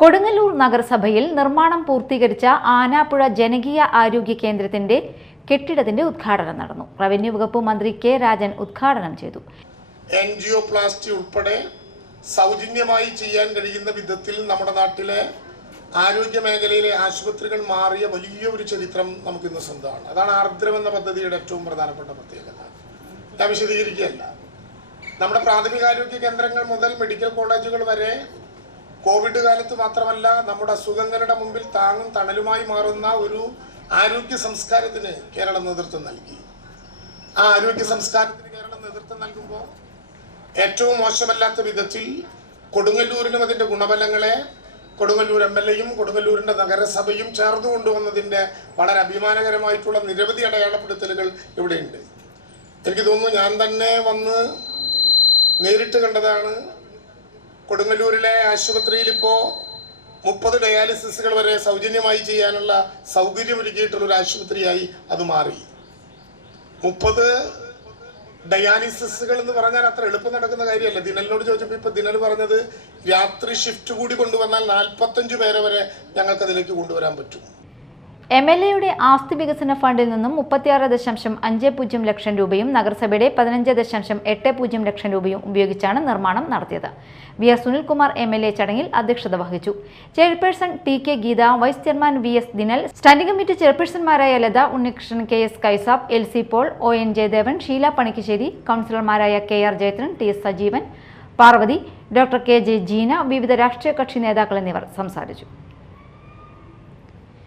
കൊടുങ്ങല്ലൂർ നഗരസഭയിൽ നിർമ്മാണം പൂർത്തീകരിച്ച ആനാപ്പുഴ ജനകീയ ആരോഗ്യ കേന്ദ്രത്തിന്റെ കെട്ടിടത്തിന്റെ ഉദ്ഘാടനം നടന്നു. റവന്യൂ വകുപ്പ് മന്ത്രി കെ രാജൻ ഉദ്ഘാടനം ചെയ്തു. എൻജിയോപ്ലാസ്റ്റി ഉൾപ്പെടെ സൗജന്യമായി ചെയ്യാൻ കഴിയുന്ന വിധത്തിൽ നമ്മുടെ നാട്ടിലെ ആരോഗ്യ മേഖലയിലെ ആശുപത്രികൾ മാറിയ വലിയൊരു ചരിത്രം നമുക്കിന്ന് സ്വന്തമാണ്. അതാണ് ആർദ്രം എന്ന പദ്ധതിയുടെ ഏറ്റവും പ്രധാനപ്പെട്ട പ്രത്യേകത. ഞാൻ വിശദീകരിക്കുകയല്ല. നമ്മുടെ പ്രാഥമികാരോഗ്യ കേന്ദ്രങ്ങൾ മുതൽ മെഡിക്കൽ കോളേജുകൾ വരെ കോവിഡ് കാലത്ത് മാത്രമല്ല നമ്മുടെ അസുഖങ്ങളുടെ മുമ്പിൽ താങ്ങും തണലുമായി മാറുന്ന ഒരു ആരോഗ്യ സംസ്കാരത്തിന് കേരളം നേതൃത്വം നൽകി. ആ ആരോഗ്യ സംസ്കാരത്തിന് കേരളം നേതൃത്വം നൽകുമ്പോൾ ഏറ്റവും മോശമല്ലാത്ത വിധത്തിൽ കൊടുങ്ങല്ലൂരിനും അതിന്റെ ഗുണഫലങ്ങളെ കൊടുങ്ങല്ലൂർ എം എൽ എയും കൊടുങ്ങല്ലൂരിന്റെ നഗരസഭയും ചേർന്ന് കൊണ്ടുവന്നതിന്റെ വളരെ അഭിമാനകരമായിട്ടുള്ള നിരവധി അടയാളപ്പെടുത്തലുകൾ ഇവിടെയുണ്ട്. എനിക്ക് തോന്നുന്നു ഞാൻ തന്നെ വന്ന് നേരിട്ട് കണ്ടതാണ് കൊടുങ്ങല്ലൂരിലെ ആശുപത്രിയിൽ ഇപ്പോൾ മുപ്പത് ഡയാലിസിസുകൾ വരെ സൗജന്യമായി ചെയ്യാനുള്ള സൗകര്യമൊരുക്കിയിട്ടുള്ള ഒരു ആശുപത്രിയായി അത് മാറി. മുപ്പത് ഡയാലിസിസുകൾ എന്ന് പറഞ്ഞാൽ അത്ര എളുപ്പം നടക്കുന്ന കാര്യമല്ല. ദിനലിനോട് ചോദിച്ചപ്പോൾ ഇപ്പൊ ദിനൽ പറഞ്ഞത് രാത്രി ഷിഫ്റ്റ് കൂടി കൊണ്ടുവന്നാൽ നാൽപ്പത്തഞ്ച് പേരെ വരെ ഞങ്ങൾക്ക് അതിലേക്ക് കൊണ്ടുവരാൻ പറ്റും. എം എൽ എയുടെ ആസ്തി വികസന ഫണ്ടിൽ നിന്നും മുപ്പത്തിയാറ് ദശാംശം അഞ്ച് പൂജ്യം ലക്ഷം രൂപയും നഗരസഭയുടെ പതിനഞ്ച് ദശാംശം എട്ട് പൂജ്യം ലക്ഷം രൂപയും ഉപയോഗിച്ചാണ് നിർമ്മാണം നടത്തിയത്. V S Sunilkumar M L A ചടങ്ങിൽ അധ്യക്ഷത വഹിച്ചു. Chairperson T K Geetha vice chairman V S Dinal standing committee ചെയർപേഴ്സൺമാരായ Latha Unnikrishnan K S Kaisab L C Paul O N Jayadevan Sheela Panikkassery കൗൺസിലർമാരായ K R Jayathran T S Sajeevan Parvathy doctor K J Jeena വിവിധ രാഷ്ട്രീയ കക്ഷി നേതാക്കൾ എന്നിവർ സംസാരിച്ചു.